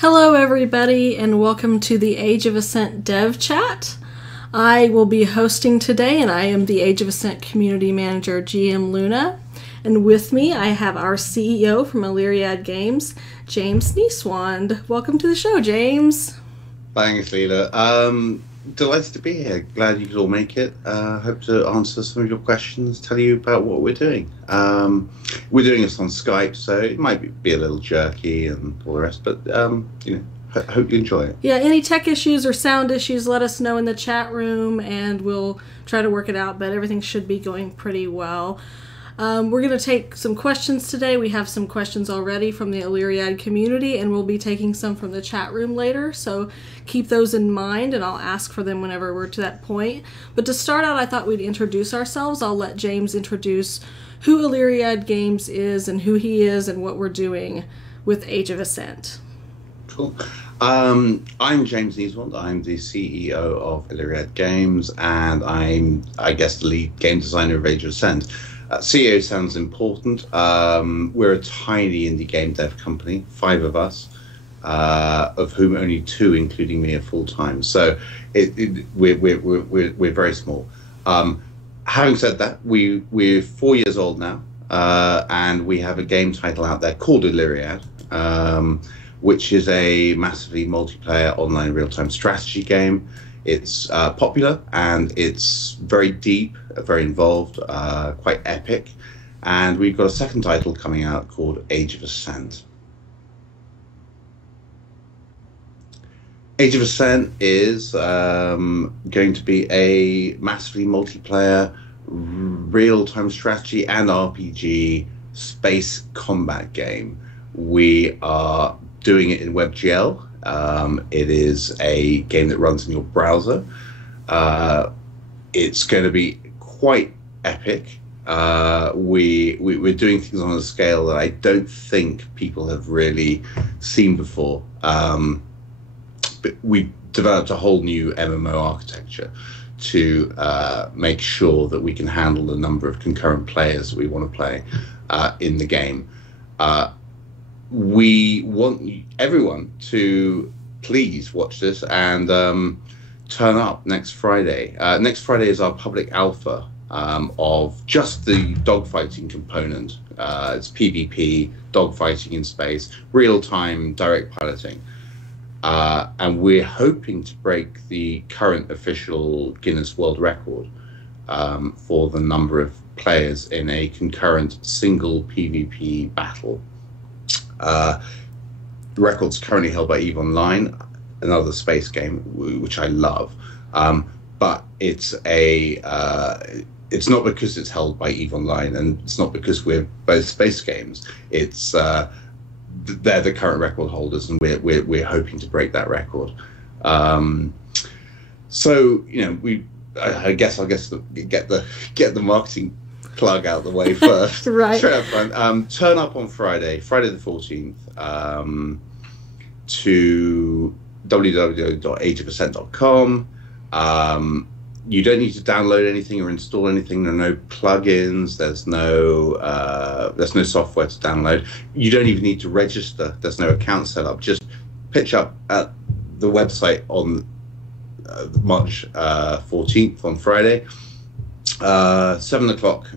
Hello everybody and welcome to the Age of Ascent Dev Chat. I will be hosting today and I am the Age of Ascent Community Manager GM Luna. And with me I have our CEO from Illyriad Games, James Niesewand. Welcome to the show, James. Thanks, Leela. Delighted to be here. Glad you could all make it. Hope to answer some of your questions, tell you about what we're doing. We're doing this on Skype, so it might be a little jerky and all the rest, but hope you enjoy it. Yeah, any tech issues or sound issues, let us know in the chat room and we'll try to work it out, but everything should be going pretty well. We're going to take some questions today. We have some questions already from the Illyriad community, and we'll be taking some from the chat room later, so keep those in mind, and I'll ask for them whenever we're to that point. But to start out, I thought we'd introduce ourselves. I'll let James introduce who Illyriad Games is and who he is and what we're doing with Age of Ascent. Cool. I'm James Niesewand. I'm the CEO of Illyriad Games, and I'm, I guess, the lead game designer of Age of Ascent. CEO sounds important. We're a tiny indie game dev company, 5 of us, of whom only 2, including me, are full-time. So we're very small. Having said that, we're 4 years old now, and we have a game title out there called Illyriad, which is a massively multiplayer online real-time strategy game. It's popular and it's very deep, very involved, quite epic. And we've got a second title coming out called Age of Ascent. Age of Ascent is going to be a massively multiplayer, real-time strategy and RPG space combat game. We are doing it in WebGL. It is a game that runs in your browser. It's going to be quite epic. We're doing things on a scale that I don't think people have really seen before. But we developed a whole new MMO architecture to make sure that we can handle the number of concurrent players that we want to play in the game. We want everyone to please watch this and turn up next Friday. Next Friday is our public alpha of just the dogfighting component. It's PvP, dogfighting in space, real-time direct piloting. And we're hoping to break the current official Guinness World Record for the number of players in a concurrent single PvP battle. The record's currently held by EVE Online, another space game which I love, but it's not because it's held by EVE Online, and it's not because we're both space games. It's they're the current record holders, and we're hoping to break that record. So I guess I'll get the marketing plug out the way first. Right. Straight up front. Turn up on Friday the 14th, to www.ageofascent.com. You don't need to download anything or install anything. There are no plugins. There's no software to download. You don't even need to register. There's no account set up. Just pitch up at the website on March 14th on Friday. 7 o'clock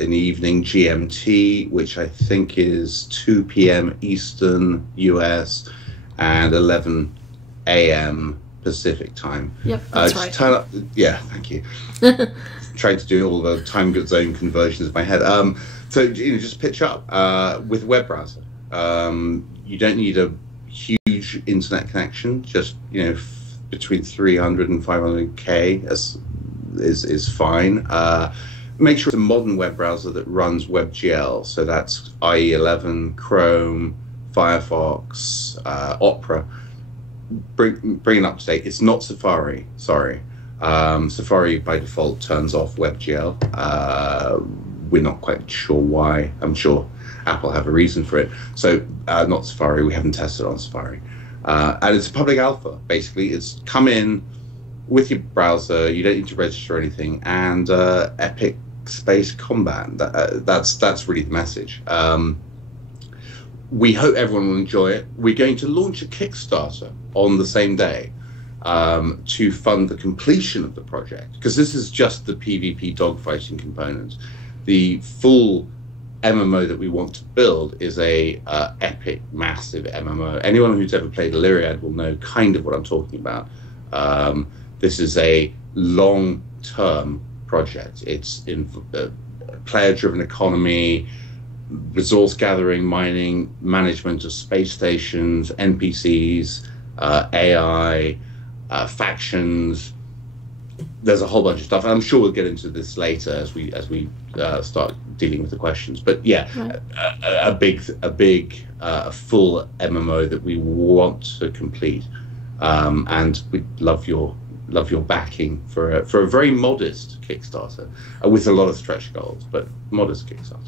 in the evening GMT, which I think is 2 p.m. Eastern US and 11 a.m. Pacific time. Yep, that's right. Turn up. Yeah, thank you. Trying to do all the time zone conversions in my head. So just pitch up with a web browser. You don't need a huge internet connection. Just between 300 and 500k is fine. Make sure it's a modern web browser that runs WebGL, so that's IE11, Chrome, Firefox, Opera. Bring it up to date. It's not Safari, sorry. Safari by default turns off WebGL. We're not quite sure why. I'm sure Apple have a reason for it. So not Safari, we haven't tested on Safari. And it's a public alpha, basically. It's come in with your browser, you don't need to register anything, and epic space combat. That's really the message. we hope everyone will enjoy it. We're going to launch a Kickstarter on the same day to fund the completion of the project, because this is just the PvP dogfighting component. The full MMO that we want to build is a epic, massive MMO. Anyone who's ever played Illyriad will know kind of what I'm talking about. This is a long-term project. It's in player-driven economy, resource gathering, mining, management of space stations, NPCs, AI, factions. There's a whole bunch of stuff. I'm sure we'll get into this later as we start dealing with the questions. But yeah, right. a big full MMO that we want to complete, and we'd love your backing for a very modest Kickstarter with a lot of stretch goals, but modest Kickstarter.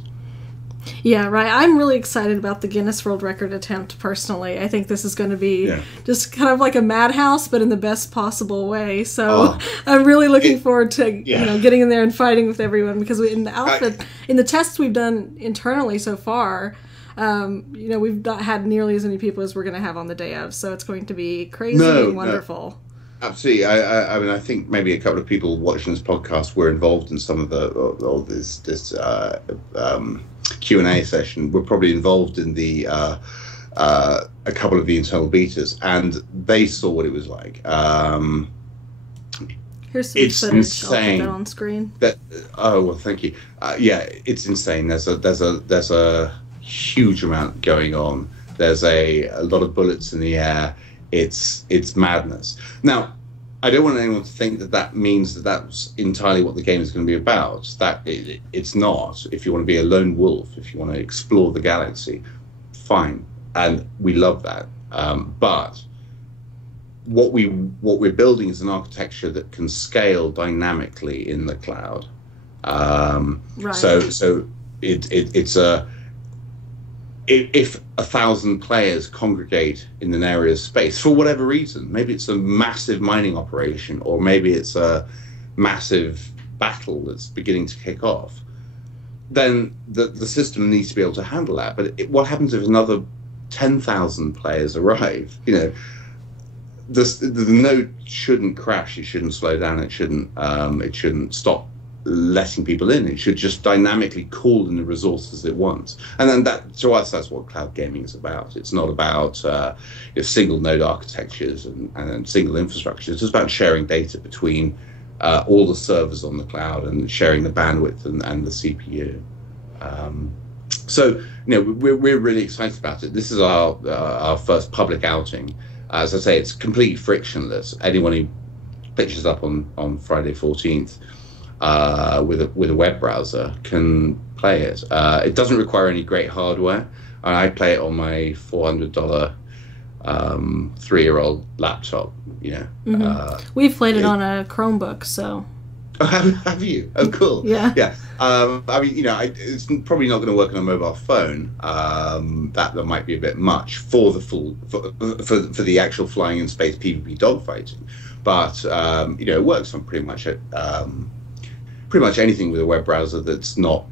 Yeah, right. I'm really excited about the Guinness World Record attempt, personally. I think this is going to be just kind of like a madhouse, but in the best possible way. So I'm really looking forward to getting in there and fighting with everyone, because in the tests we've done internally so far, we've not had nearly as many people as we're going to have on the day of. So it's going to be crazy and wonderful. No. Absolutely. I mean, I think maybe a couple of people watching this podcast were involved in some of this Q&A session. We're probably involved in the a couple of the internal betas, and they saw what it was like. Here's some footage. Insane. I'll put that on screen. Well, thank you. Yeah, it's insane. There's a huge amount going on. There's a lot of bullets in the air. It's madness. Now, I don't want anyone to think that means that that's entirely what the game is going to be about. It's not. If you want to be a lone wolf, if you want to explore the galaxy, fine, and we love that. But what we're building is an architecture that can scale dynamically in the cloud. Right. So it's a. If 1,000 players congregate in an area of space for whatever reason, maybe it's a massive mining operation, or maybe it's a massive battle that's beginning to kick off, then the system needs to be able to handle that. But what happens if another 10,000 players arrive? The node shouldn't crash. It shouldn't slow down. It shouldn't stop letting people in. It should just dynamically call in the resources it wants. And then to us, that's what cloud gaming is about. It's not about single node architectures and single infrastructures. It's just about sharing data between all the servers on the cloud and sharing the bandwidth and the CPU. So we're really excited about it. This is our first public outing. As I say, it's completely frictionless. Anyone who pitches up on Friday 14th with a web browser can play it. It doesn't require any great hardware. I play it on my $400 3-year-old laptop. We've played it on a Chromebook, so. Oh, have you? Oh, cool. Yeah. I mean, it's probably not going to work on a mobile phone. That might be a bit much for the actual flying in space PvP dogfighting, but it works on pretty much anything with a web browser that's not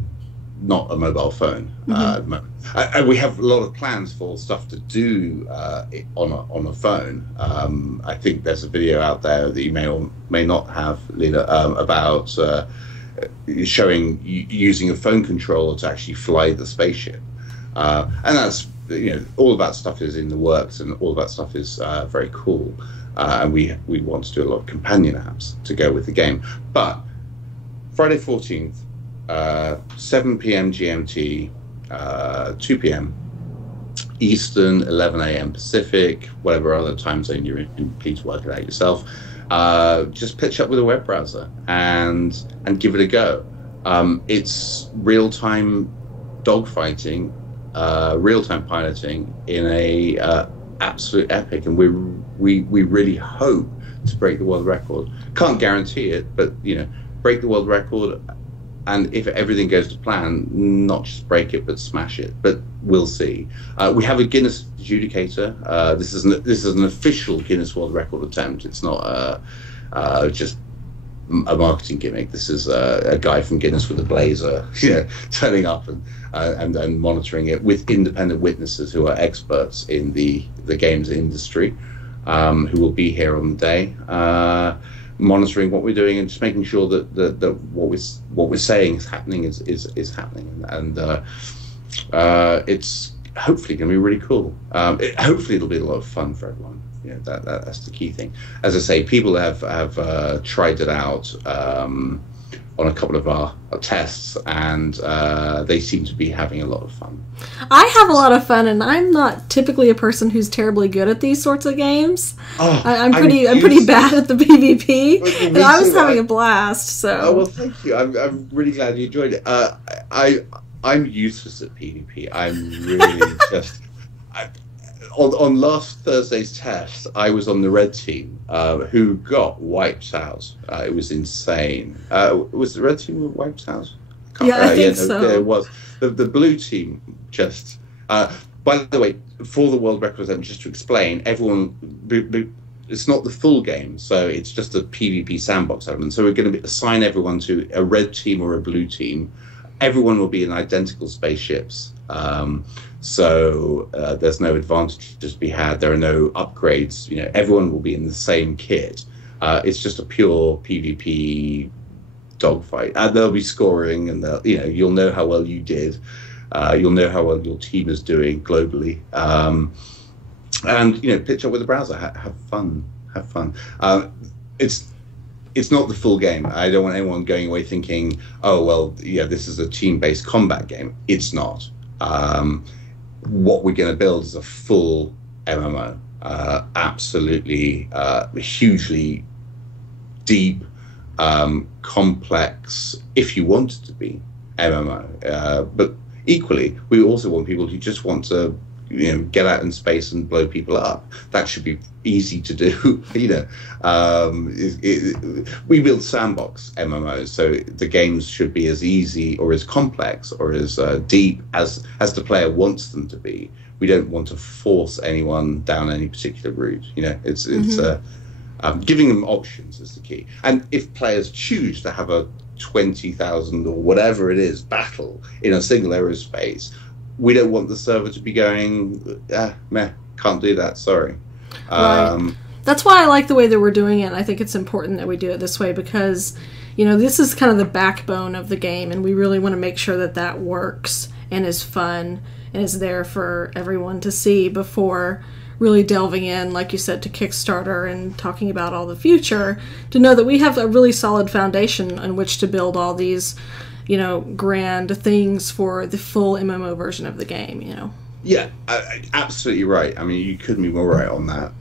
a mobile phone at the moment. And we have a lot of plans for stuff to do on a phone. I think there's a video out there that you may or may not have, Lena, about showing using a phone controller to actually fly the spaceship. And that's, all of that stuff is in the works, and all of that stuff is very cool. And we want to do a lot of companion apps to go with the game. But Friday 14th, 7 p.m. GMT, 2 p.m. Eastern, 11 a.m. Pacific, whatever other time zone you're in, please work it out yourself. Just pitch up with a web browser and give it a go. It's real-time dogfighting, real-time piloting in a absolute epic, and we really hope to break the world record. Can't guarantee it, but break the world record, and if everything goes to plan, not just break it but smash it. But we'll see. We have a Guinness adjudicator. This is an official Guinness World Record attempt. It's not just a marketing gimmick. This is a guy from Guinness with a blazer, turning up and monitoring it with independent witnesses who are experts in the games industry, who will be here on the day, monitoring what we're doing and just making sure that what we're saying is happening is happening, and it's hopefully going to be really cool. Hopefully it'll be a lot of fun for everyone. That's the key thing. As I say, people have tried it out on a couple of our tests, and they seem to be having a lot of fun. I have a lot of fun, and I'm not typically a person who's terribly good at these sorts of games. I'm pretty bad at the PvP, and I was having a blast. So. Oh well, thank you. I'm really glad you enjoyed it. I'm useless at PvP. I'm really just. On last Thursday's test, I was on the red team, who got wiped out. It was insane. Was the red team who wiped out? I think so. It was. The blue team just... by the way, for the world record, just to explain, everyone... It's not the full game, so it's just a PvP sandbox element. So we're going to assign everyone to a red team or a blue team. Everyone will be in identical spaceships. So there's no advantages to be had. There are no upgrades. Everyone will be in the same kit. It's just a pure PvP dogfight. And they'll be scoring, and you'll know how well you did. You'll know how well your team is doing globally. And pitch up with the browser. Have fun. Have fun. It's not the full game. I don't want anyone going away thinking, oh well, this is a team-based combat game. It's not. What we're going to build is a full MMO, absolutely hugely deep, complex, if you want it to be, MMO. But equally, we also want people who just want to get out in space and blow people up. That should be easy to do. We build sandbox MMOs, so the games should be as easy or as complex or as deep as the player wants them to be. We don't want to force anyone down any particular route. It's giving them options is the key. And if players choose to have a 20,000 or whatever it is battle in a single aerospace, we don't want the server to be going, can't do that, sorry. Right. That's why I like the way that we're doing it. I think it's important that we do it this way because, this is kind of the backbone of the game, and we really want to make sure that that works and is fun and is there for everyone to see before really delving in, like you said, to Kickstarter and talking about all the future, to know that we have a really solid foundation on which to build all these grand things for the full MMO version of the game, Yeah, absolutely right. I mean, you couldn't be more right on that.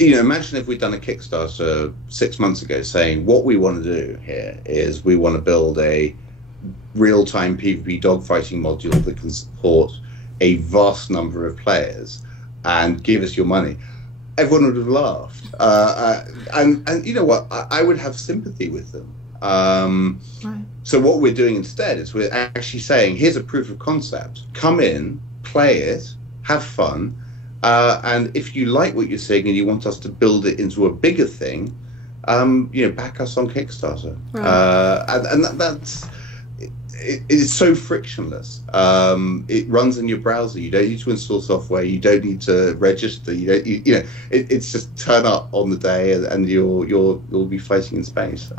Imagine if we'd done a Kickstarter 6 months ago saying what we want to do here is we want to build a real-time PvP dogfighting module that can support a vast number of players and give us your money. Everyone would have laughed. And you know what? I would have sympathy with them. Right. So what we're doing instead is we're actually saying, here's a proof of concept. Come in, play it, have fun, and if you like what you're seeing and you want us to build it into a bigger thing, back us on Kickstarter. Right. And that's it's so frictionless. It runs in your browser. You don't need to install software. You don't need to register. It's just turn up on the day and you'll be fighting in space.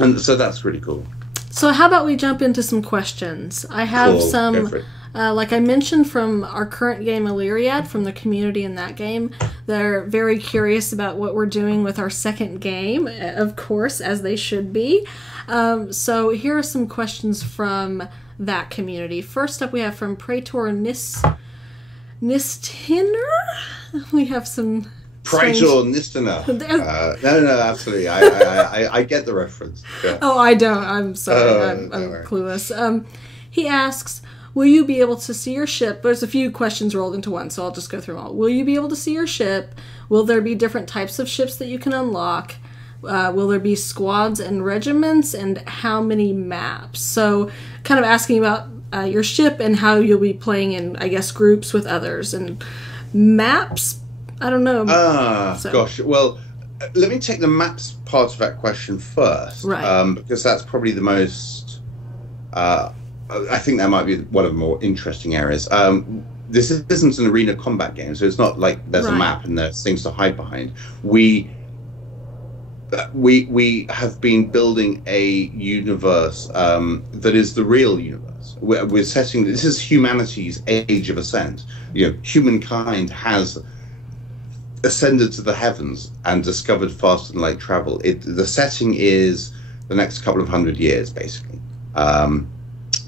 And so that's really cool. So how about we jump into some questions? I have some, like I mentioned, from our current game, Illyriad, from the community in that game. They're very curious about what we're doing with our second game, of course, as they should be. So here are some questions from that community. First up, we have from Praetor Nistiner. We have some... Praetor Nistiner. No, absolutely. I get the reference. Yeah. Oh, I don't. I'm sorry. I'm clueless. He asks, will you be able to see your ship? There's a few questions rolled into one, so I'll just go through them all. Will you be able to see your ship? Will there be different types of ships that you can unlock? Will there be squads and regiments? And how many maps? So kind of asking about your ship and how you'll be playing in, I guess, groups with others. And maps... I don't know. Gosh. Well, let me take the maps part of that question first, right? Because that's probably the most. I think that might be one of the more interesting areas. This isn't an arena combat game, so it's not like there's a map and there's things to hide behind. We have been building a universe that is the real universe. We're setting, this is humanity's Age of Ascent. You know, humankind has ascended to the heavens and discovered faster than light travel. The setting is the next couple of 100 years, basically.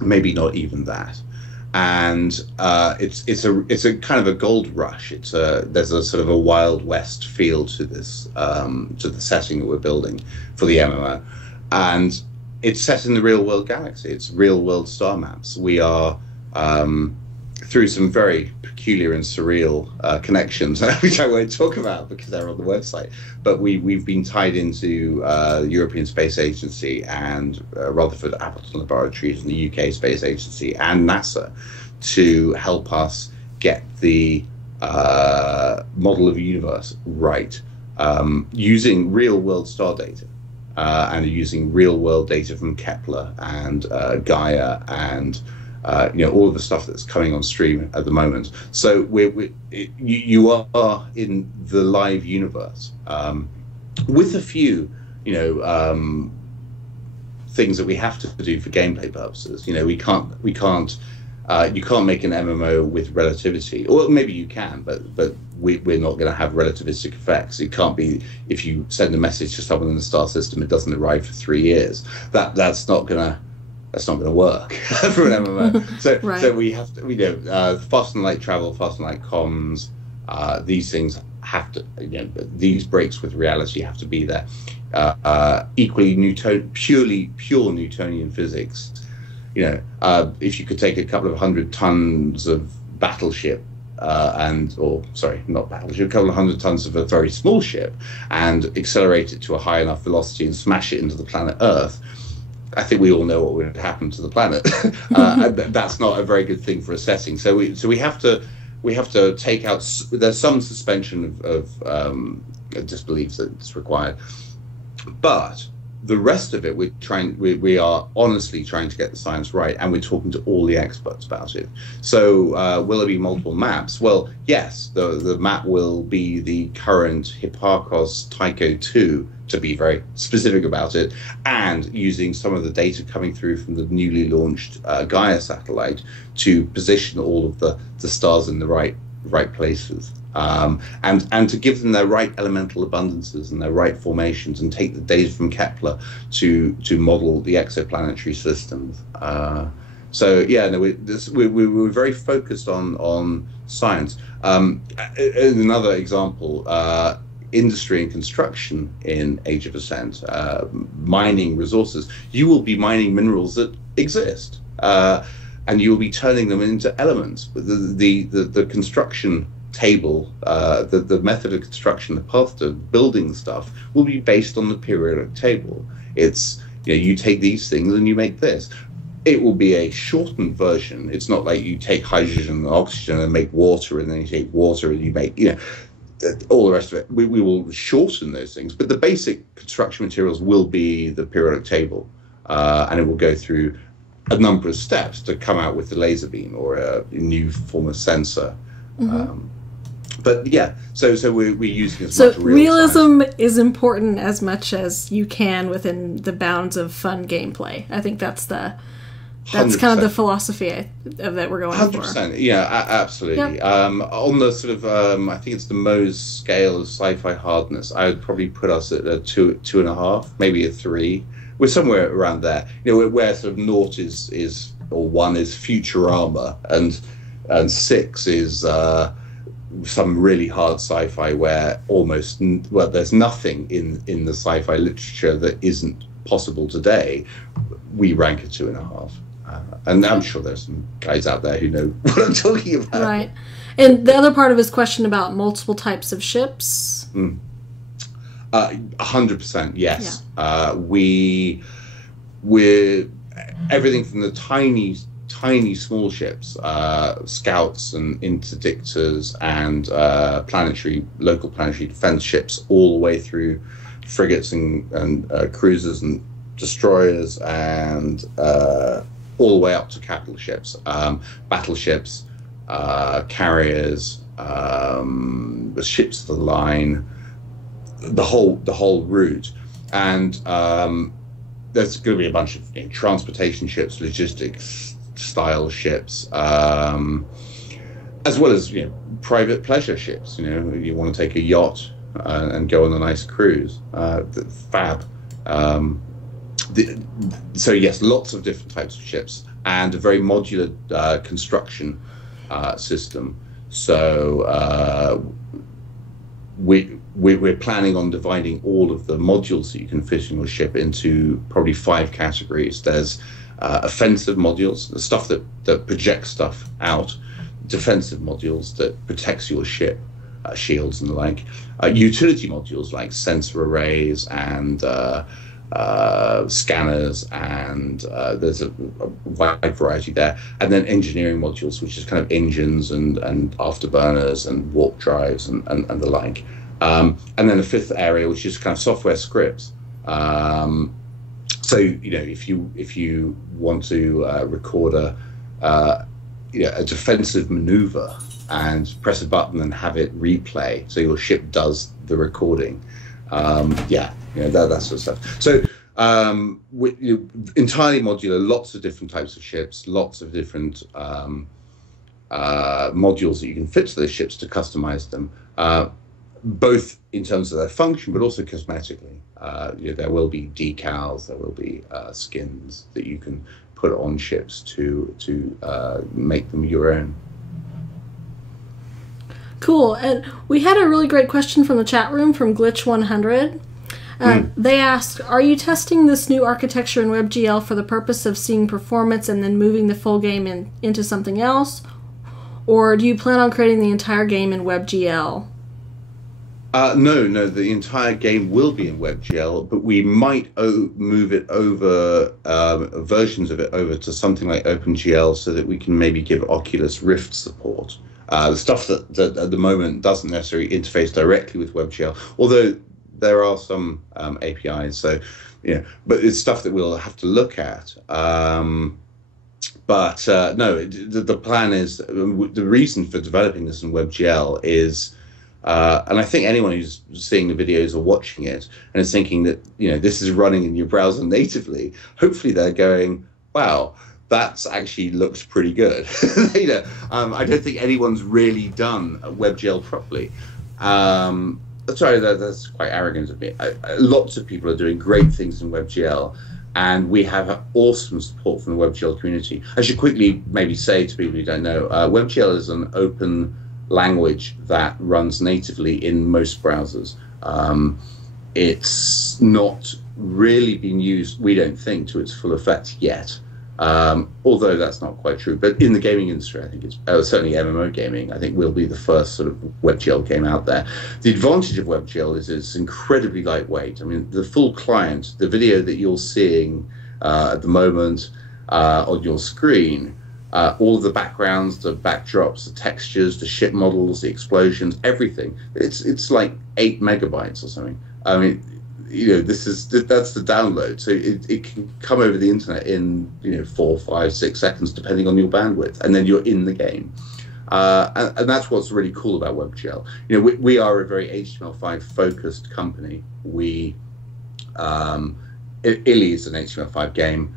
Maybe not even that. And it's a kind of a gold rush. There's a sort of a Wild West feel to this, to the setting that we're building for the MMO, and it's set in the real world galaxy. It's real world star maps. We are through some very peculiar and surreal connections, which I won't talk about because they're on the website. But we've been tied into the European Space Agency and Rutherford Appleton Laboratories and the UK Space Agency and NASA to help us get the model of a universe right, using real world star data and using real world data from Kepler and Gaia and all of the stuff that's coming on stream at the moment. So you are in the live universe with a few, things that we have to do for gameplay purposes. You can't make an MMO with relativity, or maybe you can, but we're not going to have relativistic effects. It can't be if you send a message to someone in the star system, it doesn't arrive for 3 years. That's not going to work for an MMO. So right. So we have to, fast and light travel, fast and light comms, these things have to, these breaks with reality have to be there. Equally pure Newtonian physics. If you could take a couple of 100 tons of battleship a couple of 100 tons of a very small ship and accelerate it to a high enough velocity and smash it into the planet Earth, I think we all know what would happen to the planet. That's not a very good thing for a setting. So we have to take out. There's some suspension of disbelief that's required, but the rest of it, we are honestly trying to get the science right, and we're talking to all the experts about it. So will there be multiple maps? Well, yes, the map will be the current Hipparcos Tycho 2, to be very specific about it, and using some of the data coming through from the newly launched Gaia satellite to position all of the stars in the right places. And to give them their right elemental abundances and their right formations, and take the data from Kepler to model the exoplanetary systems. We're very focused on science. Another example, industry and construction in Age of Ascent, mining resources. You will be mining minerals that exist, and you will be turning them into elements. The construction table, the method of construction, the path to building stuff will be based on the periodic table. It's, you take these things and you make this. It will be a shortened version. It's not like you take hydrogen and oxygen and make water, and then you take water and you make, all the rest of it. We will shorten those things, but the basic construction materials will be the periodic table, and it will go through a number of steps to come out with the laser beam or a new form of sensor. Mm-hmm. But yeah, so we're using as much real realism science. Is important as much as you can within the bounds of fun gameplay. I think that's kind of the philosophy that we're going 100%, for. Yeah, absolutely. Yep. On the sort of, I think it's the Mohs scale of sci-fi hardness, I would probably put us at a 2.5, maybe a 3. We're somewhere around there. Where sort of 0 is or 1 is Futurama, and 6 is some really hard sci-fi where there's nothing in the sci-fi literature that isn't possible today. We rank at 2.5. And I'm sure there's some guys out there who know what I'm talking about. Right. And the other part of his question about multiple types of ships? 100%, yes. Yeah. We're everything from the tiny tiny small ships, scouts and interdictors and local planetary defense ships, all the way through frigates and cruisers and destroyers, and all the way up to capital ships, battleships, carriers, the ships of the line, the whole route. And there's going to be a bunch of transportation ships, logistics style ships, as well as private pleasure ships. You want to take a yacht and go on a nice cruise. Fab. So yes, lots of different types of ships and a very modular construction system. So we're planning on dividing all of the modules that you can fit in your ship into probably 5 categories. There's offensive modules, the stuff that projects stuff out; defensive modules that protects your ship, shields and the like; utility modules like sensor arrays and scanners, and there's a wide variety there. And then engineering modules, which is kind of engines and afterburners and warp drives and the like. And then a 5th area, which is kind of software scripts. So if you want to record a defensive maneuver and press a button and have it replay, so your ship does the recording. That sort of stuff. So entirely modular, lots of different types of ships, lots of different modules that you can fit to those ships to customize them, both in terms of their function, but also cosmetically. There will be decals, there will be skins that you can put on ships to make them your own. Cool. And we had a really great question from the chat room from Glitch100. They asked, are you testing this new architecture in WebGL for the purpose of seeing performance and then moving the full game into something else? Or do you plan on creating the entire game in WebGL? No, the entire game will be in WebGL, but we might move it over, versions of it over to something like OpenGL so that we can maybe give Oculus Rift support. The stuff that at the moment doesn't necessarily interface directly with WebGL, although there are some APIs. So, but it's stuff that we'll have to look at. No, the plan is, the reason for developing this in WebGL is, and I think anyone who's seeing the videos or watching it and is thinking that this is running in your browser natively, hopefully they're going, wow, that's actually looks pretty good. I don't think anyone's really done WebGL properly. Sorry, that's quite arrogant of me. Lots of people are doing great things in WebGL, and we have awesome support from the WebGL community. I should quickly maybe say to people who don't know, WebGL is an open language that runs natively in most browsers. It's not really been used, we don't think, to its full effect yet. Although that's not quite true, but in the gaming industry, I think it's certainly MMO gaming, I think we'll be the first sort of WebGL game out there. The advantage of WebGL is it's incredibly lightweight. I mean, the full client, the video that you're seeing at the moment on your screen, all of the backgrounds, the backdrops, the textures, the ship models, the explosions, everything. It's like 8 megabytes or something. I mean, that's the download. So it can come over the internet in 4, 5, 6 seconds, depending on your bandwidth, and then you're in the game. And that's what's really cool about WebGL. We are a very HTML5 focused company. Illy is an HTML5 game.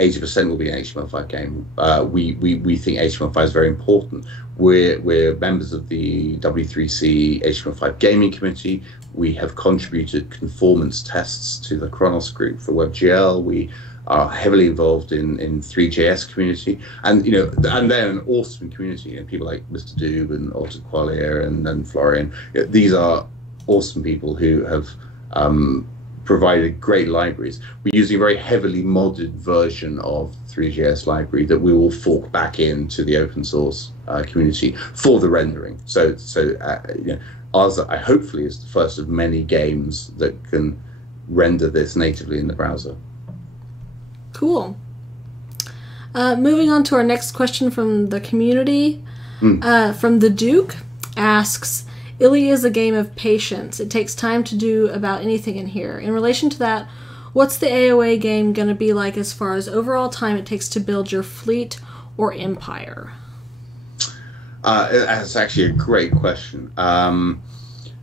Age of Ascent will be an HTML5 game. We think HTML5 is very important. We're members of the W3C HTML5 gaming committee. We have contributed conformance tests to the Chronos group for WebGL. We are heavily involved in 3JS community, and and they're an awesome community. And people like Mr. Doob and Alta Qualia and Florian. These are awesome people who have provided great libraries. We're using a very heavily modded version of 3JS library that we will fork back into the open source community for the rendering. So ours, hopefully, is the first of many games that can render this natively in the browser. Cool. Moving on to our next question from the community. From the Duke asks, Illy is a game of patience. It takes time to do about anything in here. In relation to that, what's the AOA game going to be like as far as overall time it takes to build your fleet or empire? That's actually a great question.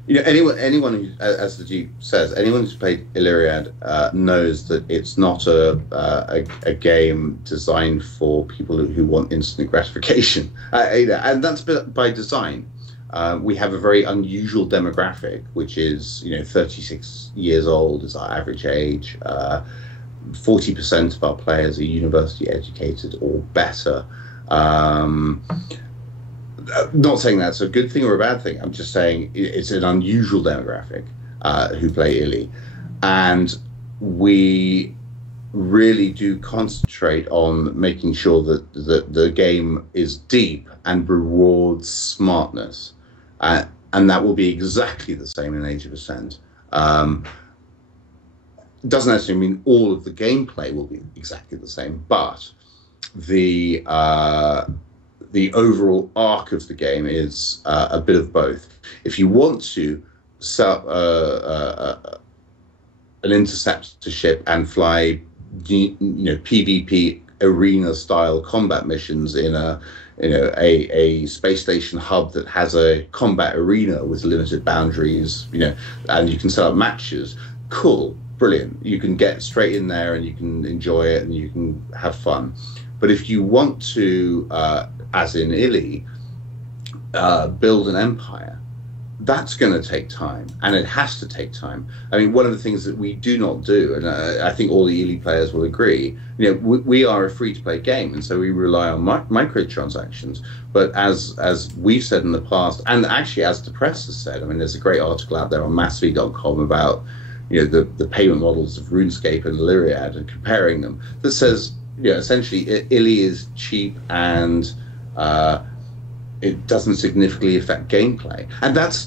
Anyone who, as the Duke says, anyone who's played Illyriad knows that it's not a game designed for people who want instant gratification, and that's by design. We have a very unusual demographic, which is 36 years old is our average age. 40% of our players are university educated or better. Not saying that's a good thing or a bad thing. I'm just saying it's an unusual demographic who play Illy, and we really do concentrate on making sure that the game is deep and rewards smartness, and that will be exactly the same in Age of Ascent. Doesn't necessarily mean all of the gameplay will be exactly the same, but the overall arc of the game is a bit of both. If you want to set up an interceptor ship and fly, PvP arena style combat missions in a space station hub that has a combat arena with limited boundaries, and you can set up matches, cool, brilliant. You can get straight in there and you can enjoy it and you can have fun. But if you want to, as in Illy, build an empire, that's going to take time, and it has to take time. I mean, one of the things that we do not do, and I think all the Illy players will agree, we are a free-to-play game, and so we rely on microtransactions. But as we've said in the past, and actually as the press has said, I mean, there's a great article out there on massv.com about the payment models of RuneScape and Illyriad and comparing them, that says essentially Illy is cheap and it doesn't significantly affect gameplay, and that's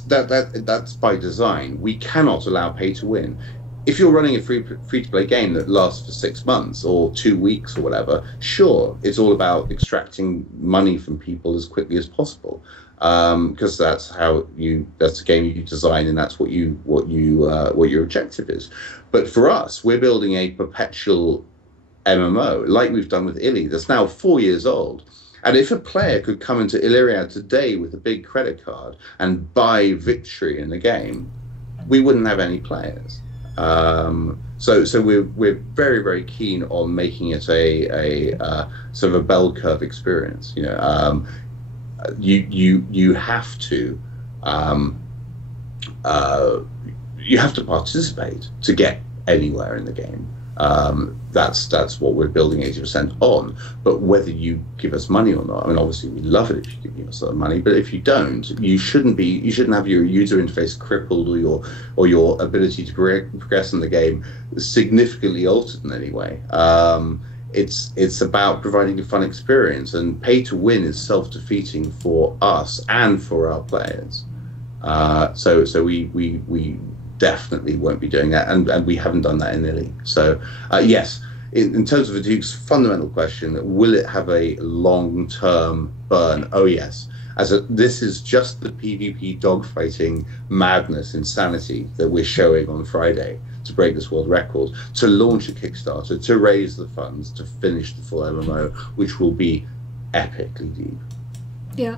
by design. We cannot allow pay to win. If you're running a free to play game that lasts for 6 months or 2 weeks or whatever, sure, it's all about extracting money from people as quickly as possible, because that's the game you design, and that's what your objective is. But for us, we're building a perpetual MMO like we've done with Illy that's now 4 years old. And if a player could come into Illyriad today with a big credit card and buy victory in the game, we wouldn't have any players. So we're very, very keen on making it a sort of a bell curve experience. You have to participate to get anywhere in the game. That's what we're building Age of Ascent on. But whether you give us money or not, I mean, obviously we'd love it if you give us money. But if you don't, you shouldn't have your user interface crippled or your ability to progress in the game significantly altered in any way. It's about providing a fun experience, and pay to win is self-defeating for us and for our players. So we definitely won't be doing that, and we haven't done that in Illy. So yes, in terms of the Duke's fundamental question, will it have a long-term burn? Oh yes. This is just the PvP dogfighting madness, insanity that we're showing on Friday to break this world record, to launch a Kickstarter, to raise the funds, to finish the full MMO, which will be epically deep. Yeah,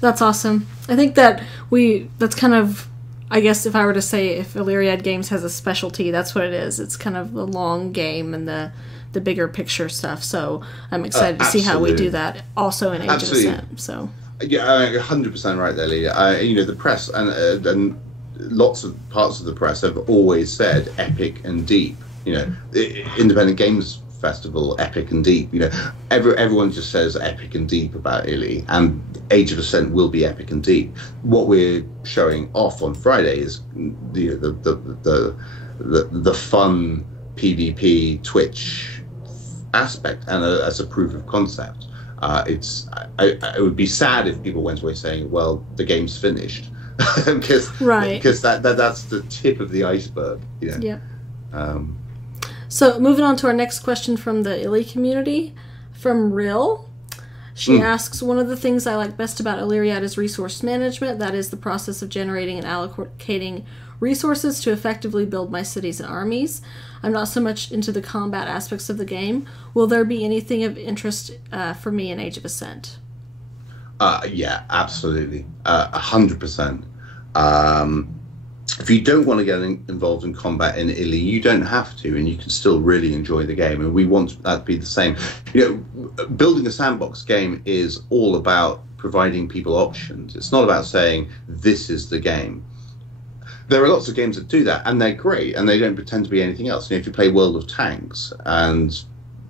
that's awesome. I think that's kind of, I guess if I were to say if Illyriad Games has a specialty, that's what it is. It's kind of the long game and the bigger picture stuff. So I'm excited to see how we do that also in Age of Ascent. So yeah, 100% right there, Leah. The press and lots of parts of the press have always said epic and deep. Independent Games Festival, epic and deep. Everyone just says epic and deep about Illy, and Age of Ascent will be epic and deep. What we're showing off on Friday is the fun PvP Twitch aspect, and as a proof of concept. It would be sad if people went away saying, "Well, the game's finished," because that's the tip of the iceberg. Yeah. So moving on to our next question from the Illy community, From Rill. She asks, one of the things I like best about Illyriad is resource management. That is the process of generating and allocating resources to effectively build my cities and armies. I'm not so much into the combat aspects of the game. Will there be anything of interest for me in Age of Ascent? Yeah, absolutely. 100%. If you don't want to get involved in combat in Illy, you don't have to, and you can still really enjoy the game. And we want that to be the same. You know, building a sandbox game is all about providing people options. It's not about saying this is the game. There are lots of games that do that, and they're great, and they don't pretend to be anything else. And if you play World of Tanks and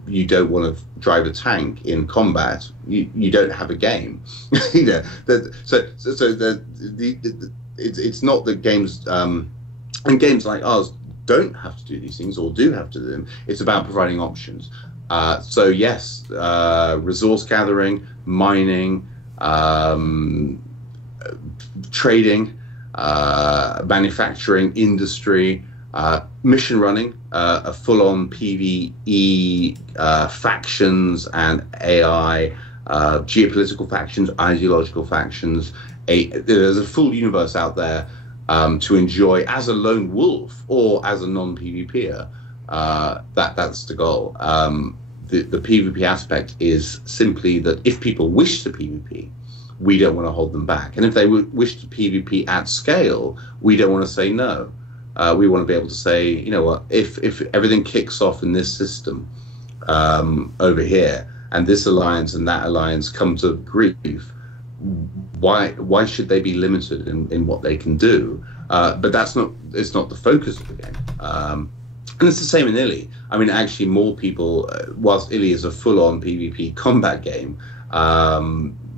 you don't want to drive a tank in combat, you don't have a game. You know, it's not that games and games like ours don't have to do these things or do have to do them. It's about providing options. So yes, resource gathering, mining, trading, manufacturing, industry, mission running, a full-on PvE, factions and AI, geopolitical factions, ideological factions. There's a full universe out there to enjoy as a lone wolf or as a non-PvPer. That's the goal. The PvP aspect is simply that if people wish to PvP, we don't want to hold them back. And if they wish to PvP at scale, we don't want to say no. We want to be able to say, you know what, if everything kicks off in this system over here, and this alliance and that alliance come to grief, why should they be limited in what they can do? But it's not the focus of the game. And it's the same in Illy. I mean, actually, more people, whilst Illy is a full-on PvP combat game,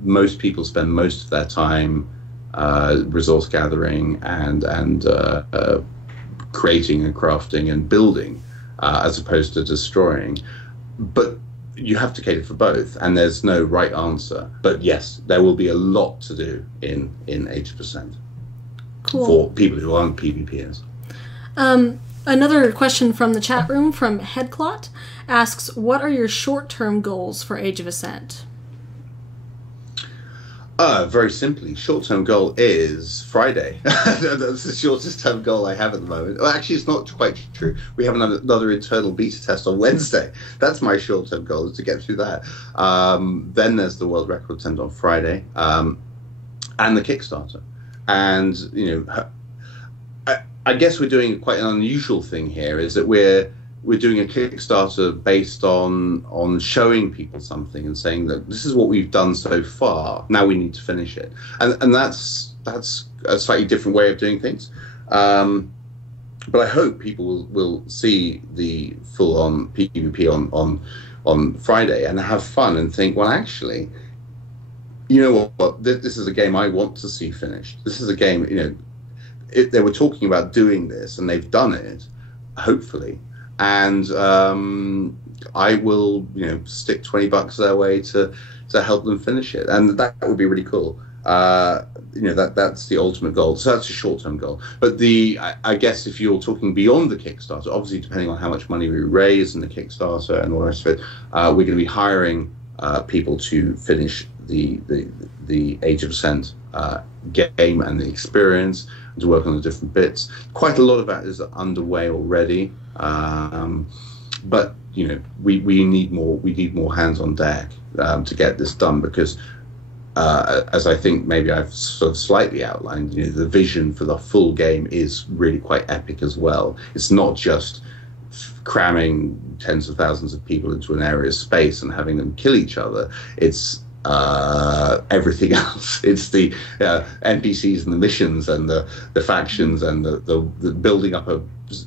most people spend most of their time resource gathering and creating and crafting and building, as opposed to destroying. But you have to cater for both, and there's no right answer. But yes, there will be a lot to do in Age of Ascent. Cool. For people who aren't PvPers. Another question from the chat room from Headclot asks, what are your short-term goals for Age of Ascent? Very simply, short-term goal is Friday. That's the shortest term goal I have at the moment. Well, actually, it's not quite true. We have another internal beta test on Wednesday. That's my short-term goal, is to get through that. Then there's the world record attempt on Friday, and the Kickstarter. And, you know, I guess we're doing quite an unusual thing here, is that we're doing a Kickstarter based on showing people something and saying that this is what we've done so far. Now we need to finish it, and that's a slightly different way of doing things. But I hope people will see the full-on PvP on Friday and have fun and think, well, actually, you know what? This is a game I want to see finished. This is a game, you know, they were talking about doing this, and they've done it, hopefully. And I will, you know, stick $20 their way to help them finish it, and that would be really cool. You know, that's the ultimate goal. So that's a short-term goal. But I guess if you're talking beyond the Kickstarter, obviously depending on how much money we raise in the Kickstarter and all the rest of it, we're going to be hiring people to finish the Age of Ascent game and the experience, and to work on the different bits. Quite a lot of that is underway already. But you know, we need more hands on deck to get this done, because as I think maybe I've sort of slightly outlined, you know, the vision for the full game is really quite epic as well. It's not just cramming tens of thousands of people into an area of space and having them kill each other. It's everything else. It's the NPCs and the missions and the factions and the building up a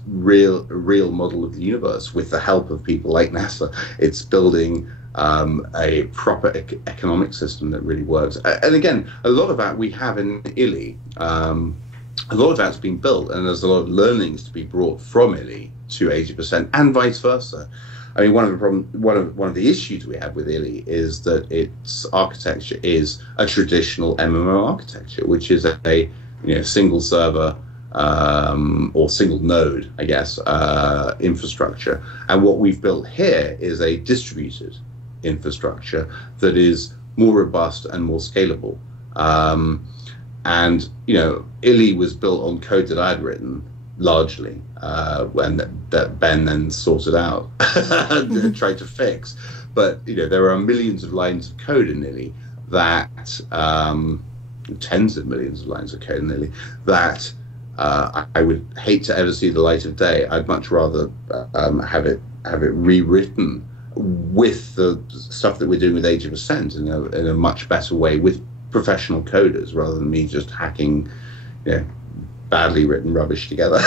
real model of the universe with the help of people like NASA. It's building a proper economic system that really works. And again, a lot of that we have in Illy. A lot of that's been built, and there's a lot of learnings to be brought from Illy to Age of Ascent, and vice versa. I mean, one of the issues we have with Illy is that its architecture is a traditional MMO architecture, which is a single server or single node, I guess, infrastructure. And what we've built here is a distributed infrastructure that is more robust and more scalable. And Illy was built on code that I'd written largely, when that Ben then sorted out and tried to fix. But there are millions of lines of code in Illy that tens of millions of lines of code in Illy that I would hate to ever see the light of day. I'd much rather have it rewritten with the stuff that we're doing with Age of Ascent in a much better way with professional coders, rather than me just hacking, badly written rubbish together.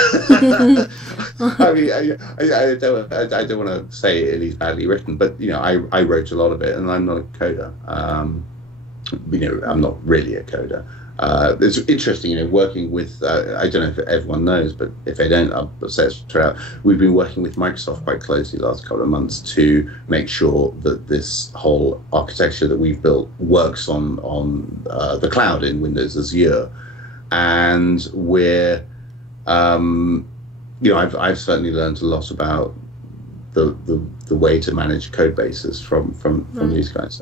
I mean, I don't want to say it is badly written, but I wrote a lot of it, and I'm not a coder. I'm not really a coder. It's interesting, working with, I don't know if everyone knows, but if they don't, I'll say it straight out. We've been working with Microsoft quite closely the last couple of months to make sure that this whole architecture that we've built works on the cloud in Windows Azure. And we're, I've certainly learned a lot about the way to manage code bases from these guys.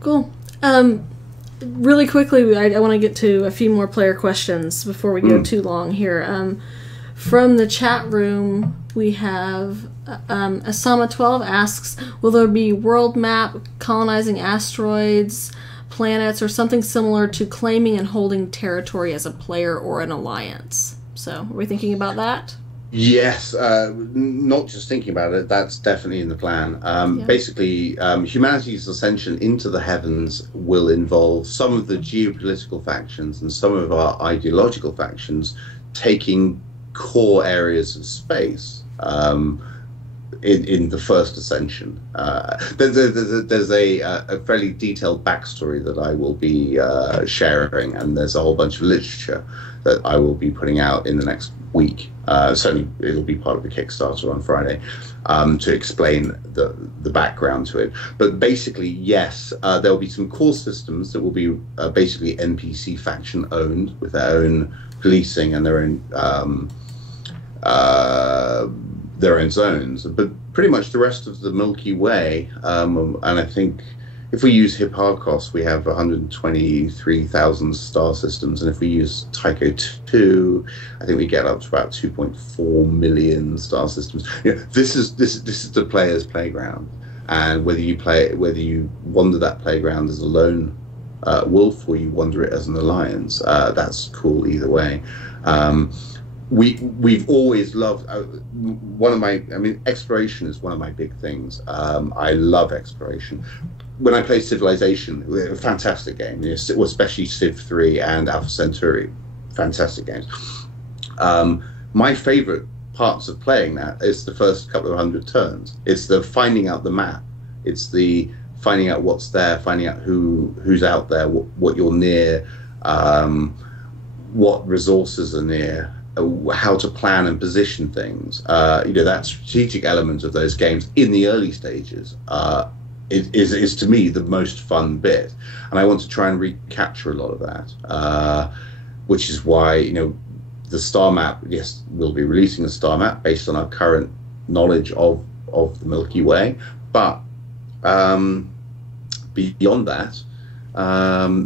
Cool. Really quickly, I want to get to a few more player questions before we go too long here. From the chat room, we have Asama12 asks, will there be world map, colonizing asteroids, planets, or something similar to claiming and holding territory as a player or an alliance? So, are we thinking about that? Yes, not just thinking about it, that's definitely in the plan. Basically, humanity's ascension into the heavens will involve some of the geopolitical factions and some of our ideological factions taking core areas of space in the first ascension. There's a fairly detailed backstory that I will be sharing, and there's a whole bunch of literature that I will be putting out in the next week. Certainly it'll be part of the Kickstarter on Friday, to explain the background to it. But basically, yes, there will be some core systems that will be basically NPC faction owned, with their own policing and their own zones. But pretty much the rest of the Milky Way, and I think if we use Hipparchos, we have 123,000 star systems, and if we use Tycho 2, I think we get up to about 2.4 million star systems. This is the player's playground, and whether you wander that playground as a lone wolf or you wander it as an alliance, that's cool either way. We've always loved exploration is one of my big things. I love exploration. When I play Civilization, a fantastic game, especially Civ 3 and Alpha Centauri, fantastic games. My favorite parts of playing that is the first couple of 100 turns. It's the finding out the map. It's the finding out what's there, finding out who's out there, what you're near, what resources are near, how to plan and position things. That strategic element of those games in the early stages is to me the most fun bit, and I want to try and recapture a lot of that, which is why the star map, yes, we'll be releasing a star map based on our current knowledge of the Milky Way, but beyond that,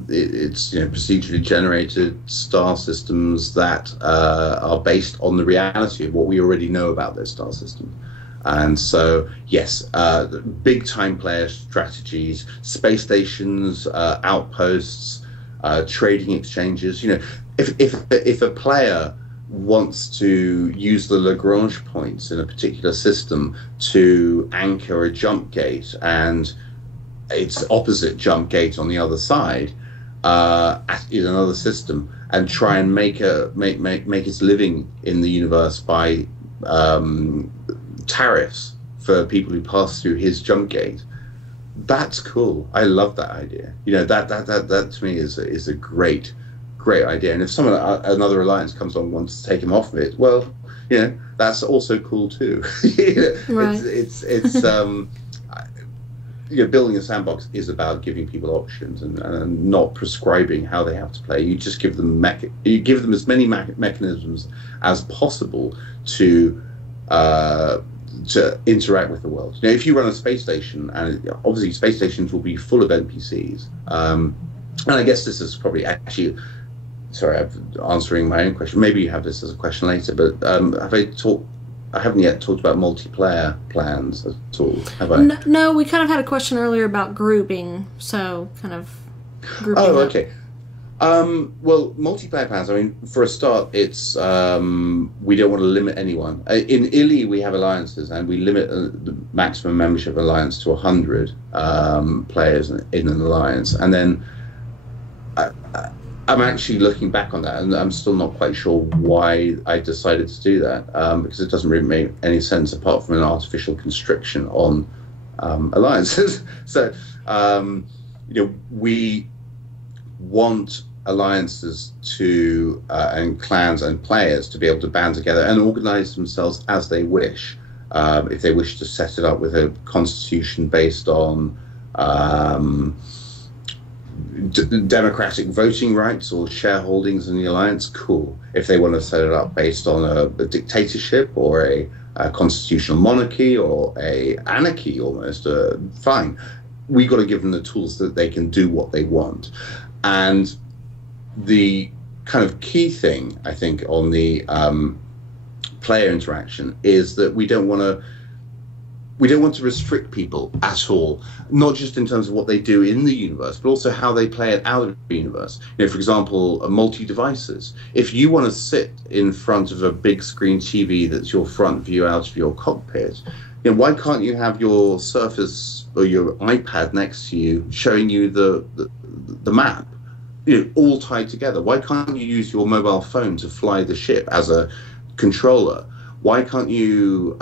it's procedurally generated star systems that are based on the reality of what we already know about those star systems. And so, yes, big time player strategies, space stations, outposts, trading exchanges. If a player wants to use the Lagrange points in a particular system to anchor a jump gate and its opposite jump gate on the other side in another system, and try and make its living in the universe by tariffs for people who pass through his jump gate, that's cool. I love that idea. That to me is a great idea. And if another alliance comes on and wants to him off of it, well, that's also cool too. Right. It's building a sandbox is about giving people options and not prescribing how they have to play. You just give them as many mechanisms as possible to to interact with the world. You know, if you run a space station, and obviously space stations will be full of NPCs, and I guess this is probably actually, sorry, I'm answering my own question. Maybe you have this as a question later, but I haven't yet talked about multiplayer plans at all, have I? No, we kind of had a question earlier about grouping, so kind of grouping Oh, up. okay. Well, multiplayer plans, I mean, for a start, it's we don't want to limit anyone. In Illy, we have alliances, and we limit the maximum membership alliance to 100 players in an alliance. And then I'm actually looking back on that, and I'm still not quite sure why I decided to do that, because it doesn't really make any sense apart from an artificial constriction on alliances. So, we want alliances to and clans and players to be able to band together and organize themselves as they wish. If they wish to set it up with a constitution based on democratic voting rights or shareholdings in the alliance, cool. If they want to set it up based on a dictatorship or a constitutional monarchy or a anarchy almost, fine. We got to give them the tools that they can do what they want. And the kind of key thing, I think, on the player interaction is that we don't want to restrict people at all, not just in terms of what they do in the universe, but also how they play it out of the universe. You know, for example, multi-devices. If you want to sit in front of a big screen TV that's your front view out of your cockpit, you know, why can't you have your Surface or your iPad next to you showing you the map? You know, all tied together. Why can't you use your mobile phone to fly the ship as a controller? Why can't you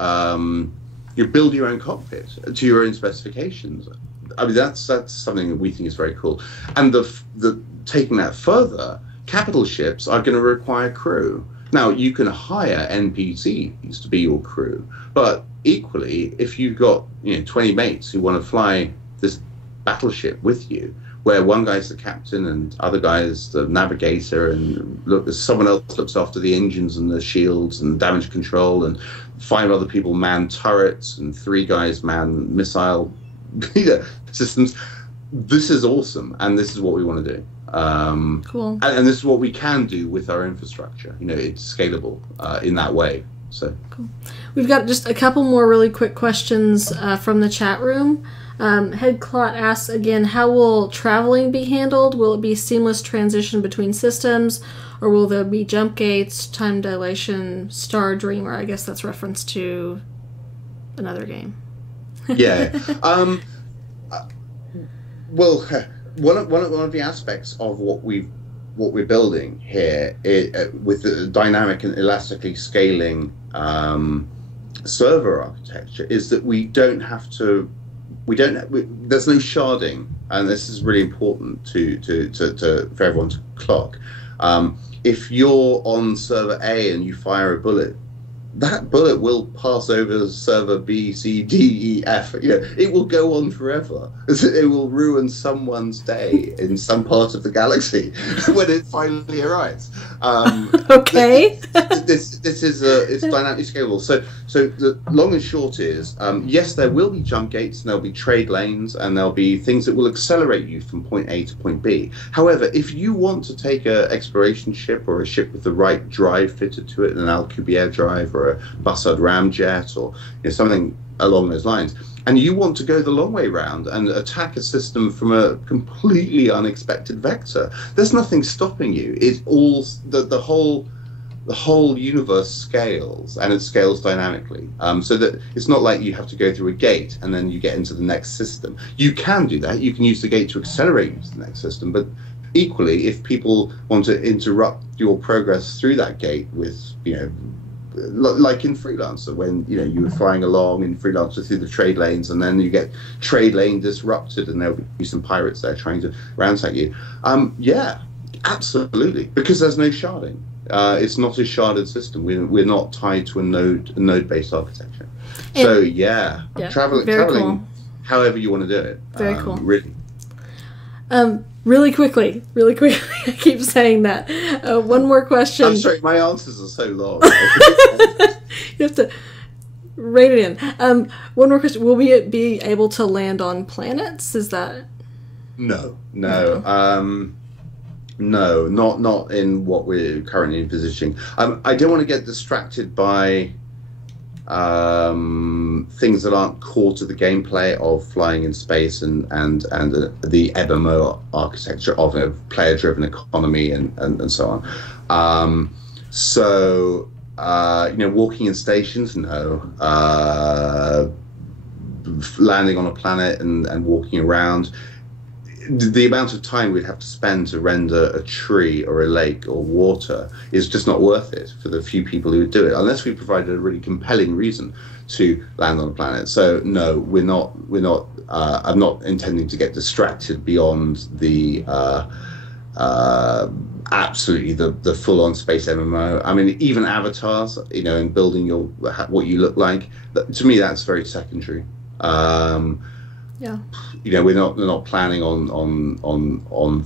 you build your own cockpit to your own specifications? I mean, that's something that we think is very cool. And the taking that further, capital ships are going to require crew. Now, you can hire NPCs to be your crew, but equally, if you've got 20 mates who want to fly this battleship with you, where one guy's the captain and other guy's the navigator, and someone else looks after the engines and the shields and damage control, and 5 other people man turrets, and 3 guys man missile systems. This is awesome, and this is what we want to do. Cool. And this is what we can do with our infrastructure. It's scalable in that way. So cool. We've got just a couple more really quick questions from the chat room. Head Clot asks again, how will traveling be handled? Will it be seamless transition between systems, or will there be jump gates, time dilation, Star Dreamer? I guess that's reference to another game. Yeah. Well, one of the aspects of what we're building here with the dynamic and elastically scaling server architecture is that there's no sharding, and this is really important for everyone to clock. If you're on server A and you fire a bullet, that bullet will pass over server B, C, D, E, F. It will go on forever. It will ruin someone's day in some part of the galaxy when it finally arrives. Okay. This is it's dynamically scalable. So the long and short is, yes, there will be jump gates, and there'll be trade lanes, and there'll be things that will accelerate you from point A to point B. However, if you want to take an exploration ship or a ship with the right drive fitted to it, an Alcubierre drive or a Bussard ramjet or something along those lines, and you want to go the long way round and attack a system from a completely unexpected vector, there's nothing stopping you. It's all the whole universe scales, and it scales dynamically, so that it's not like you have to go through a gate and then you get into the next system. You can do that. You can use the gate to accelerate you to the next system, but equally, if people want to interrupt your progress through that gate with like in Freelancer, when you were flying along in Freelancer through the trade lanes, and then you get trade lane disrupted, and there'll be some pirates there trying to ransack you. Yeah, absolutely, because there's no sharding. It's not a sharded system. We're not tied to a node-based architecture. So yeah, traveling, cool. However you want to do it. Very cool. Really. Really quickly, I keep saying that. One more question. I'm sorry, my answers are so long. You have to Rate it in. One more question. Will we be able to land on planets? Is that... No. No, not in what we're currently envisaging. I don't want to get distracted by things that aren't core to the gameplay of flying in space and the MMO architecture of a player-driven economy and so on. Walking in stations, no. Landing on a planet and walking around. The amount of time we'd have to spend to render a tree or a lake or water is just not worth it for the few people who do it, unless we provided a really compelling reason to land on a planet. So no, we're not. I'm not intending to get distracted beyond the absolutely the full-on space MMO. I mean, even avatars, and building what you look like. To me, that's very secondary. Yeah. We're not planning on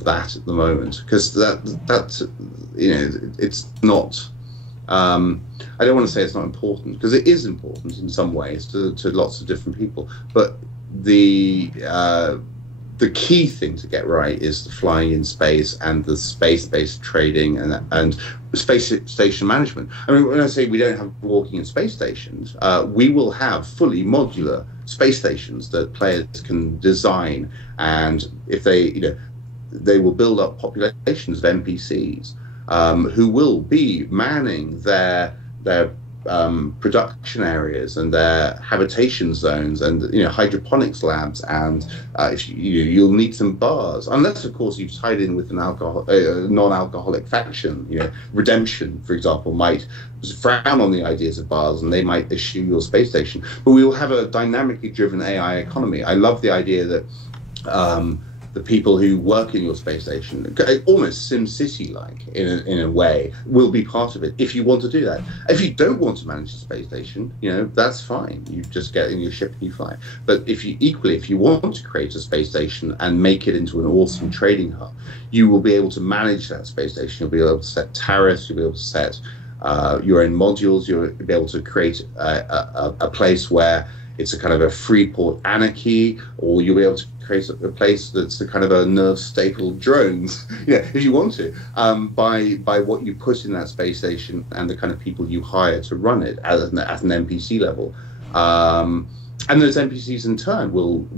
that at the moment, because that's it's not. I don't want to say it's not important, because it is important in some ways to lots of different people. But the key thing to get right is the flying in space and the space-based trading and space station management. I mean, when I say we don't have walking in space stations, we will have fully modular space stations that players can design, and if they will build up populations of NPCs who will be manning their production areas and their habitation zones and hydroponics labs, and you'll need some bars, unless of course you've tied in with an non-alcoholic faction. Redemption, for example, might frown on the ideas of bars, and they might issue your space station. But we will have a dynamically driven AI economy. I love the idea that the people who work in your space station, almost SimCity-like in a way, will be part of it if you want to do that. If you don't want to manage the space station, that's fine. You just get in your ship and you fly. But if you want to create a space station and make it into an awesome trading hub, you will be able to manage that space station. You'll be able to set tariffs. You'll be able to set your own modules. You'll be able to create a place where it's a kind of a free port anarchy, or you'll be able to create a place that's a kind of a nerve-stapled drones, if you want to, by what you put in that space station and the kind of people you hire to run it at an NPC level. And those NPCs in turn will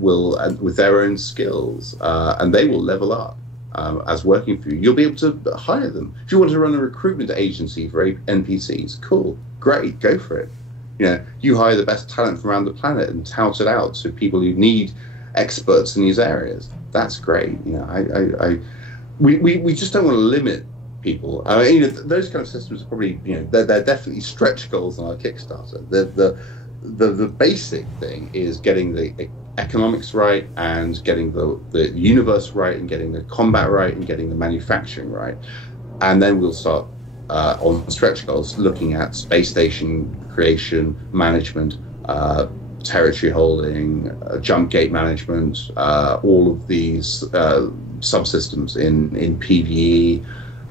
with their own skills, and they will level up as working for you. You'll be able to hire them. If you want to run a recruitment agency for NPCs, cool, great, go for it. You hire the best talent from around the planet and tout it out to people who need experts in these areas. That's great. We just don't want to limit people. I mean, those kind of systems are probably, they're definitely stretch goals on our Kickstarter. The basic thing is getting the economics right, and getting the universe right, and getting the combat right, and getting the manufacturing right, and then we'll start on stretch goals, looking at space station creation, management, territory holding, jump gate management, all of these subsystems in PvE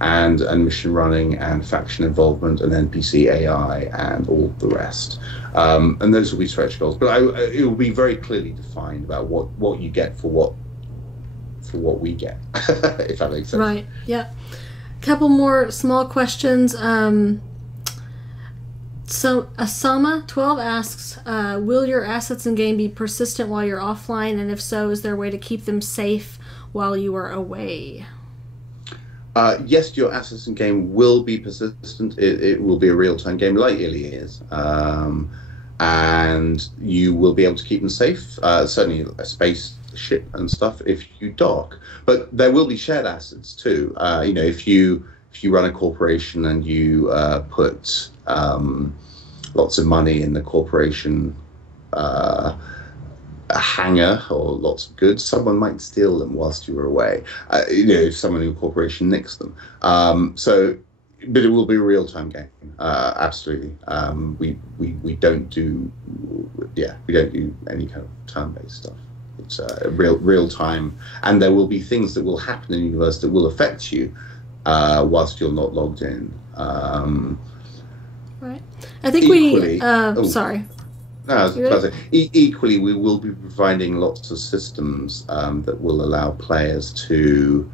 and mission running and faction involvement and NPC AI and all the rest. And those will be stretch goals, but it will be very clearly defined about what you get for what we get, if that makes sense. Right. Yeah. Couple more small questions. So Asama12 asks, will your assets in game be persistent while you're offline, and if so, is there a way to keep them safe while you are away? Yes, your assets in game will be persistent. It will be a real-time game like Illy is, and you will be able to keep them safe. Certainly a spaceship and stuff if you dock, but there will be shared assets too. If you run a corporation and you put lots of money in the corporation a hangar or lots of goods, someone might steal them whilst you were away. If someone in your corporation nicks them. But it will be a real-time game. Absolutely. We don't do any kind of turn-based stuff. It's real time, and there will be things that will happen in the universe that will affect you whilst you're not logged in. Right. I think equally, sorry. No, it's classic. Equally, we will be providing lots of systems that will allow players to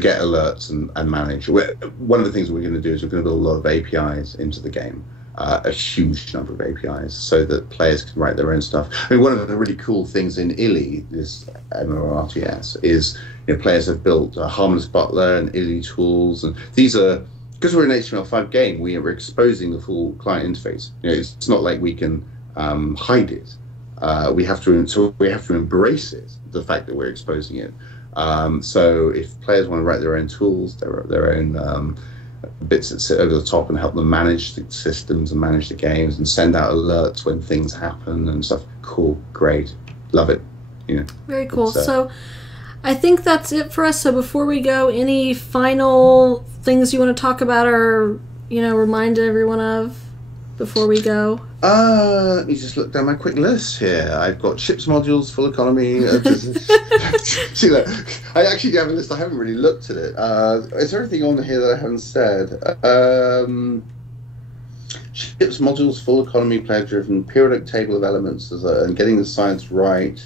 get alerts and manage. One of the things we're going to do is we're going to build a lot of APIs into the game, a huge number of APIs, so that players can write their own stuff. I mean, one of the really cool things in Illy, this MMORTS, is players have built a Harmless Butler and Illy tools, and these are, because we're an HTML5 game, we're exposing the full client interface. It's not like we can hide it. We have to embrace it, the fact that we're exposing it. So if players want to write their own tools, their own bits that sit over the top and help them manage the systems and manage the games and send out alerts when things happen and stuff, cool, great, love it. Very cool. So I think that's it for us. So before we go, any final things you want to talk about or remind everyone of before we go? Let me just look down my quick list here. I've got ships, modules, full economy. See, look, I actually have a list. I haven't really looked at it. Is there anything on here that I haven't said? Ships, modules, full economy, player-driven, periodic table of elements, and getting the science right.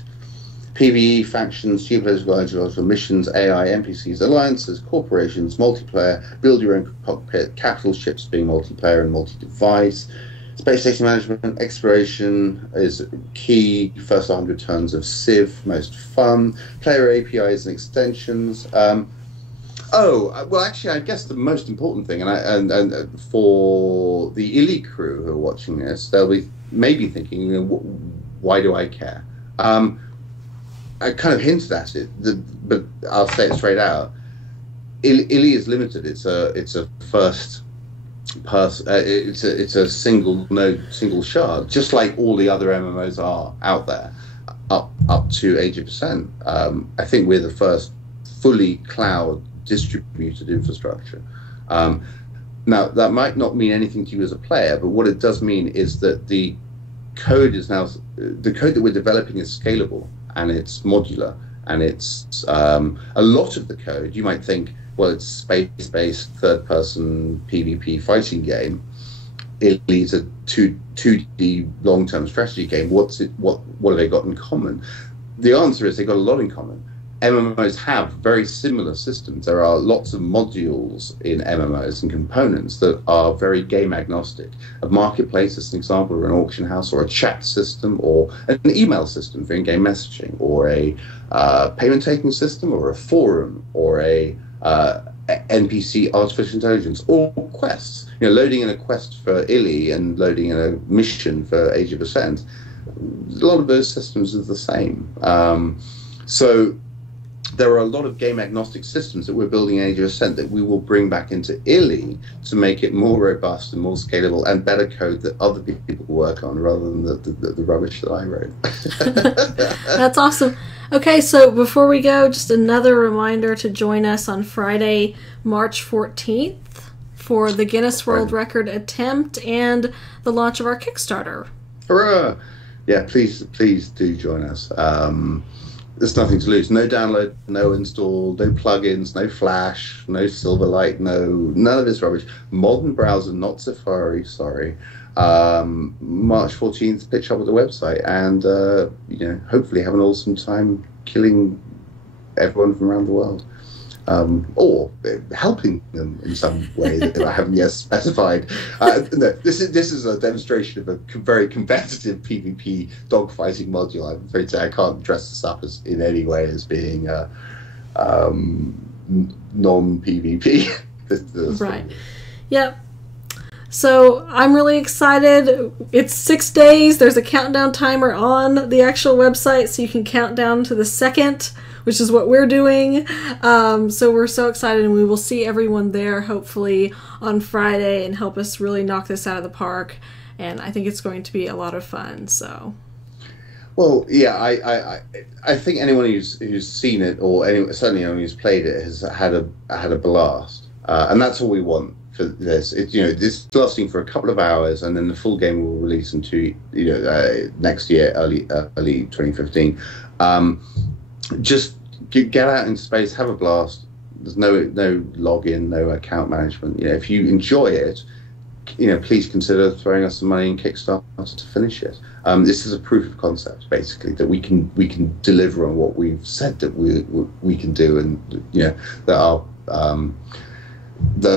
PvE, factions, geopolitical, ideological missions, AI, NPCs, alliances, corporations, multiplayer, build your own cockpit, capital ships being multiplayer and multi-device, space station management, exploration is key, first 100 turns of Civ, most fun, player APIs and extensions. Well, actually, I guess the most important thing, and for the Illy crew who are watching this, they'll be maybe thinking, why do I care? I kind of hinted at it, but I'll say it straight out. Illy is limited. It's a first person. It's a single node, single shard, just like all the other MMOs are out there, up to Age of Ascent. I think we're the first fully cloud distributed infrastructure. Now that might not mean anything to you as a player, but what it does mean is that the code that we're developing is scalable. And it's modular, and it's a lot of the code. You might think, well, it's space-based, third-person PvP fighting game. It's a 2D long-term strategy game. What have they got in common? The answer is they've got a lot in common. MMOs have very similar systems. There are lots of modules in MMOs and components that are very game agnostic. A marketplace, as an example, or an auction house, or a chat system, or an email system for in-game messaging, or a payment taking system, or a forum, or a NPC artificial intelligence, or quests. Loading in a quest for Illy and loading in a mission for Age of Ascent. A lot of those systems are the same. So there are a lot of game agnostic systems that we're building in Age of Ascent that we will bring back into Illy to make it more robust and more scalable and better code that other people work on rather than the rubbish that I wrote. That's awesome. Okay, so before we go, just another reminder to join us on Friday, March 14th for the Guinness World Record attempt and the launch of our Kickstarter. Hurrah! Yeah, please do join us. There's nothing to lose. No download, no install, no plugins, no Flash, no Silverlight, none of this rubbish. Modern browser, not Safari, sorry. March 14th, pitch up at the website and, hopefully have an awesome time killing everyone from around the world. Or helping them in some way that I haven't yet specified. No, this is a demonstration of a very competitive PvP dogfighting module. I'm afraid to say I can't dress this up as in any way as being non-PvP. Right. Yep. So I'm really excited. It's 6 days. There's a countdown timer on the actual website, so you can count down to the second, which is what we're doing. So we're so excited, and we will see everyone there hopefully on Friday and help us really knock this out of the park. And I think it's going to be a lot of fun. So. Well, yeah, I think anyone who's seen it, or certainly anyone who's played it, has had a blast, and that's all we want for this. This is lasting for a couple of hours, and then the full game will release into next year, early 2015. Just get out in space, have a blast. There's no login, no account management. If you enjoy it, please consider throwing us some money in Kickstarter to finish it. This is a proof of concept, basically, that we can deliver on what we've said that we can do, and that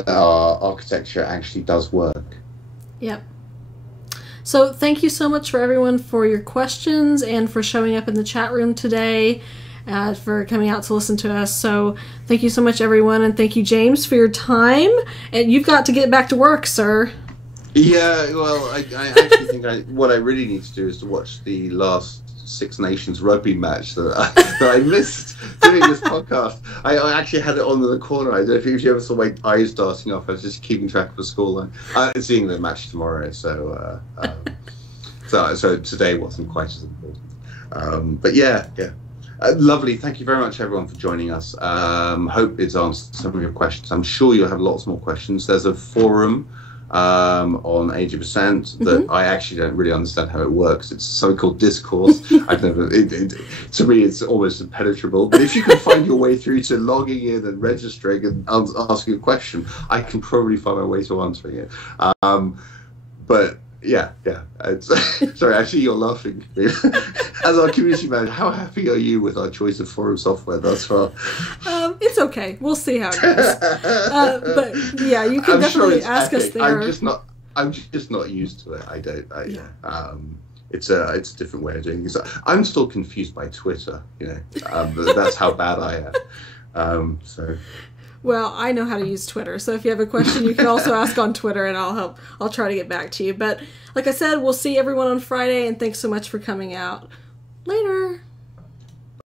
our architecture actually does work. Yep. So thank you so much for everyone for your questions and for showing up in the chat room today, for coming out to listen to us. So thank you so much, everyone, and thank you, James, for your time. And you've got to get back to work, sir. Yeah, well, I actually think what I really need to do is to watch the last Six Nations rugby match that I missed doing this podcast. I actually had it on in the corner. I don't know if you ever saw my eyes darting off. I was just keeping track of the scoreline. Seeing the match tomorrow, so today wasn't quite as important. But yeah. Lovely. Thank you very much, everyone, for joining us. Hope it's answered some of your questions. I'm sure you'll have lots more questions. There's a forum on Age of Ascent that I actually don't really understand how it works. It's so-called discourse. I've never. To me, it's almost impenetrable. But if you can find your way through to logging in and registering and asking a question, I can probably find my way to answering it. But yeah. Sorry, actually, you're laughing. As our community manager, how happy are you with our choice of forum software thus far? It's okay. We'll see how it goes. But yeah, you can definitely ask us there. I'm just not used to it. I don't. It's a different way of doing things. I'm still confused by Twitter. That's how bad I am. Well, I know how to use Twitter, so if you have a question, you can also ask on Twitter, and I'll try to get back to you. But like I said, we'll see everyone on Friday, and thanks so much for coming out. Later.